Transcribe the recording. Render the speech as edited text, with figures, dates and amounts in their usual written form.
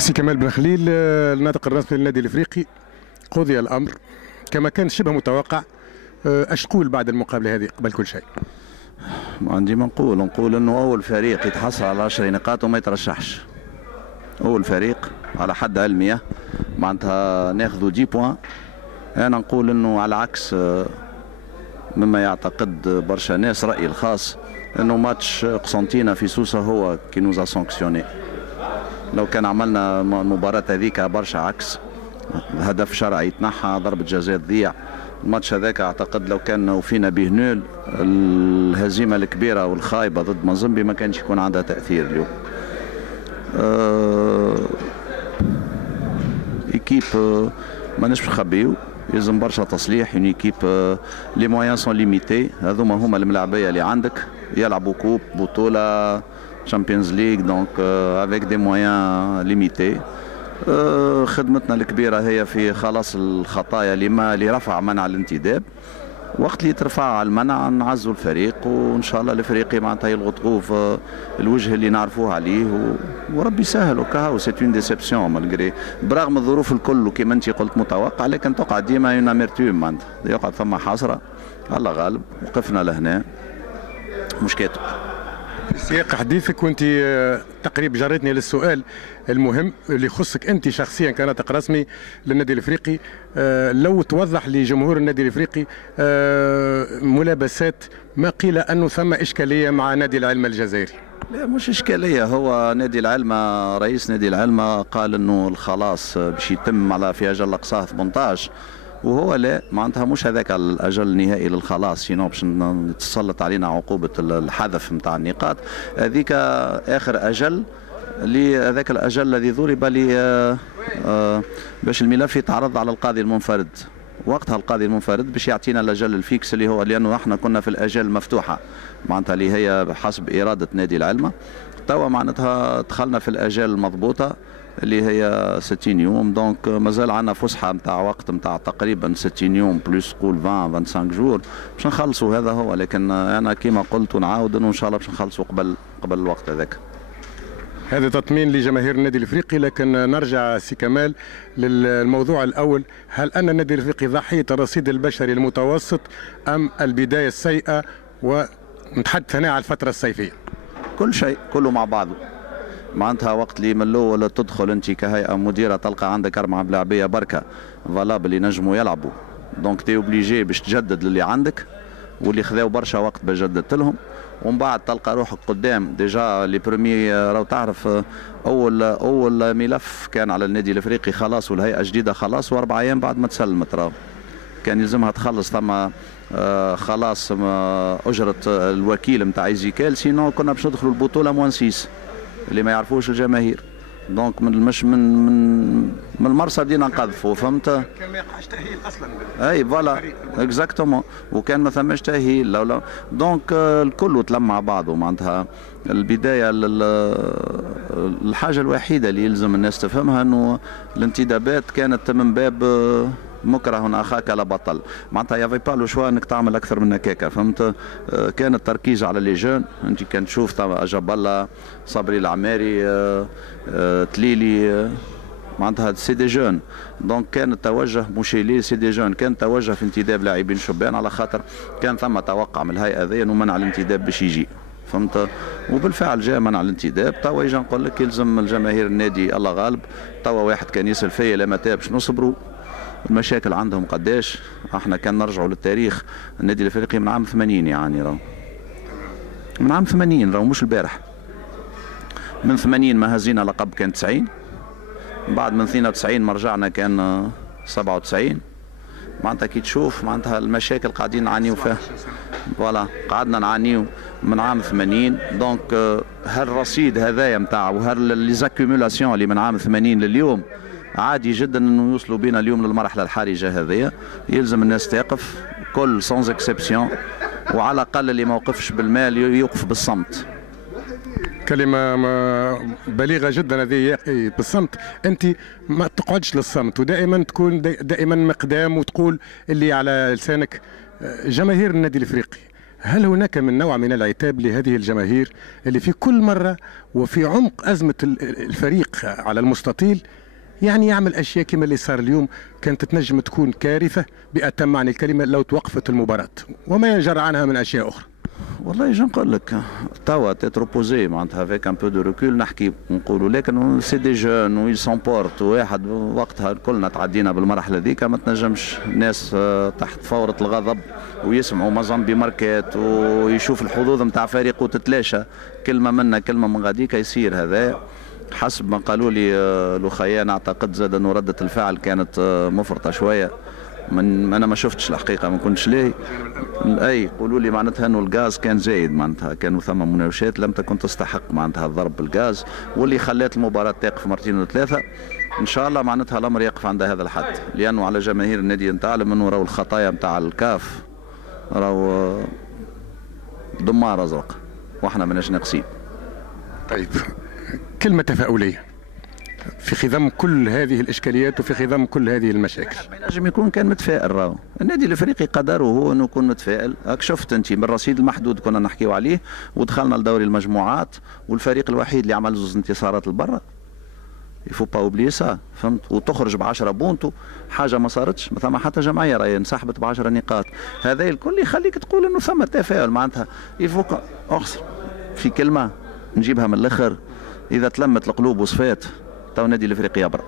سي كمال بن خليل، الناطق الرسمي للنادي الافريقي، قضي الامر كما كان شبه متوقع. اش تقول بعد المقابله هذه قبل كل شيء؟ ما عندي ما نقول انه اول فريق يتحصل على 10 نقاط وما يترشحش. اول فريق على حد علمي معناتها ناخذوا 10 بوان. انا نقول انه على عكس مما يعتقد برشا ناس، رايي الخاص انه ماتش قسنطينة في سوسه هو كي نوزا سانكسيوني. لو كان عملنا المباراة هذيك برشا عكس، هدف شرعي تنحى، ضربة جزاء تضيع. الماتش هذاك اعتقد لو كان وفينا به نول، الهزيمة الكبيرة والخايبة ضد مازمبي ما كانش يكون عندها تأثير اليوم. ايكيب ما نش نخبيو، يلزم برشا تصليح. اون ايكيب لي مويان سون ليميتي، هذوما هما الملاعبية اللي عندك، يلعبوا كوب بطولة Champions League donc avec des moyens limités. خدمتنا الكبيرة هي في خلاص الخطايا اللي رفع منع الانتداب. وقت اللي ترفع المنع نعزوا الفريق، وان شاء الله الافريقي معناتها يلغطوه في الوجه اللي نعرفوه عليه، وربي يسهل. وكاهو سي اون ديسيبسيون مالغري برغم الظروف الكل وكيما انت قلت متوقع، لكن تقع ديما اون اميرتوم معناتها يقعد ثم حسرة. الله غالب، وقفنا لهنا مش كاتب. في سياق حديثك وانت تقريبا جريتني للسؤال المهم اللي يخصك انت شخصيا كناطق رسمي للنادي الافريقي، لو توضح لجمهور النادي الافريقي ملابسات ما قيل انه ثم اشكاليه مع نادي العلم الجزائري. لا مش اشكاليه، هو نادي العلم رئيس نادي العلم قال انه الخلاص باش يتم على في اجل اقصاه 18، وهو لا معناتها مش هذاك الاجل النهائي للخلاص، سينو باش تسلط علينا عقوبه الحذف نتاع النقاط. هذيك اخر اجل، هذاك الاجل الذي ضرب باش الملف يتعرض على القاضي المنفرد. وقتها القاضي المنفرد باش يعطينا الاجل الفيكس اللي هو، لانه احنا كنا في الاجال المفتوحه معناتها اللي هي بحسب اراده نادي العلم. توا معناتها دخلنا في الاجال المضبوطه اللي هي 60 يوم، دونك مازال عندنا فسحه نتاع وقت نتاع تقريبا 60 يوم بلوس قول 25 جور باش نخلصوا. هذا هو، لكن انا كيما قلت ونعاود انه ان شاء الله باش نخلصوا قبل الوقت هذاك. هذا تطمين لجماهير النادي الافريقي، لكن نرجع سي كمال للموضوع الاول. هل ان النادي الافريقي ضحيه الرصيد البشري المتوسط ام البدايه السيئه؟ ونتحدث هنا على الفتره الصيفيه. كل شيء كله مع بعضه معناتها. وقت اللي من الاول تدخل انت كهيئه مديره تلقى عندك 4 ملاعبيه بركه فالابل ينجموا يلعبوا، دونك تي اوبليجي باش تجدد للي عندك واللي خذاو برشا وقت باش جددت لهم، ومن بعد تلقى روحك قدام ديجا لي برومي. راهو تعرف اول ملف كان على النادي الافريقي خلاص، والهيئه جديده خلاص، و4 ايام بعد ما تسلمت راهو كان يلزمها تخلص ثم خلاص اجره الوكيل نتاع ايزيكال، سينو كنا باش ندخلوا البطوله موان 6 اللي ما يعرفوش الجماهير. دونك من المرسى بدينا نقذفوا، فهمت؟ كان ما يقعش تاهيل اصلا. اي فوالا اكزاكتومون، وكان ما ثماش تاهيل لا. دونك الكل تلم مع بعضه معناتها. البدايه الحاجه الوحيده اللي يلزم الناس تفهمها انه الانتدابات كانت من باب مكره اخاك لا بطل، معناتها يافي با لو شوا انك تعمل اكثر من هكاك، فهمت؟ كان التركيز على لي جون. انت كان تشوف جاب الله، صبري العماري، تليلي، معناتها سي دي جون. دونك كان التوجه موشيلي سي دي جون، كان توجه في انتداب لاعبين شبان، على خاطر كان ثم توقع من الهيئه ذي انه منع الانتداب باش يجي، فهمت؟ وبالفعل جاء منع الانتداب. توا يجي نقول لك يلزم الجماهير النادي الله غالب. توا واحد كان يسال فيا لا متى باش نصبروا، المشاكل عندهم قداش. احنا كان نرجعوا للتاريخ، النادي الافريقي من عام 80 يعني راهو من عام 80 راهو مش البارح. من 80 ما هزينا لقب كان 90، بعد من 92 ما رجعنا كان 97. معناتها كي تشوف معناتها المشاكل قاعدين نعانيو فيها، فوالا قعدنا نعانيو من عام 80. دونك هالرصيد هذايا نتاع ليزاكيمولاسيون اللي من عام 80 لليوم عادي جدا انه يوصلوا بنا اليوم للمرحله الحرجه هذيا. يلزم الناس تقف كل سونز اكسبسيون، وعلى الاقل اللي ما وقفش بالمال يوقف بالصمت. كلمة بليغة جدا هذه بالصمت. أنت ما تقعدش للصمت، ودائما تكون دائما مقدام وتقول اللي على لسانك. جماهير النادي الافريقي هل هناك من نوع من العتاب لهذه الجماهير اللي في كل مرة وفي عمق أزمة الفريق على المستطيل يعني يعمل أشياء كما اللي صار اليوم كانت تنجم تكون كارثة بأتم معنى الكلمة لو توقفت المباراة وما يجرى عنها من أشياء أخرى؟ والله جو نقول لك توا تتروبوزي معناتها افيك ان بو دو ريكول نحكي نقولوا لكن سي دي جون ويل سامبورت واحد وقتها كلنا تعدينا بالمرحله ذيك ما تنجمش الناس تحت فوره الغضب ويسمعوا مازامبي ماركات ويشوف الحظوظ نتاع فريقه تتلاشى كلمه منا كلمه من غاديك يصير هذا حسب ما قالوا لي الاخيان نعتقد زاد انه رده الفعل كانت مفرطه شويه انا ما شفتش الحقيقه ما كنتش لاهي اي يقولوا لي معناتها انه الغاز كان زايد معناتها كانوا ثم مناوشات لم تكن تستحق معناتها الضرب بالغاز واللي خلات المباراه توقف مرتين وثلاثه ان شاء الله معناتها الامر يقف عند هذا الحد لانه على جماهير النادي نتعلم انه راهو الخطايا نتاع الكاف راهو دمار ازرق واحنا ماناش ناقصين. طيب كلمه تفاؤليه في خضم كل هذه الاشكاليات وفي خضم كل هذه المشاكل. ينجم يكون كان متفائل راهو النادي الافريقي قدره هو انه يكون متفائل راك شفت انت من الرصيد المحدود كنا نحكيو عليه ودخلنا لدوري المجموعات والفريق الوحيد اللي عمل زوز انتصارات لبرا يفو با اوبلي سا فهمت وتخرج ب 10 بونتو حاجه ما صارتش ما ثم حتى جمعيه راهي انسحبت ب 10 نقاط هذا الكل يخليك تقول انه ثم تفاؤل معناتها يفو اخسر في كلمه نجيبها من الاخر اذا تلمت القلوب وصفات تو النادي الافريقي يبرأ.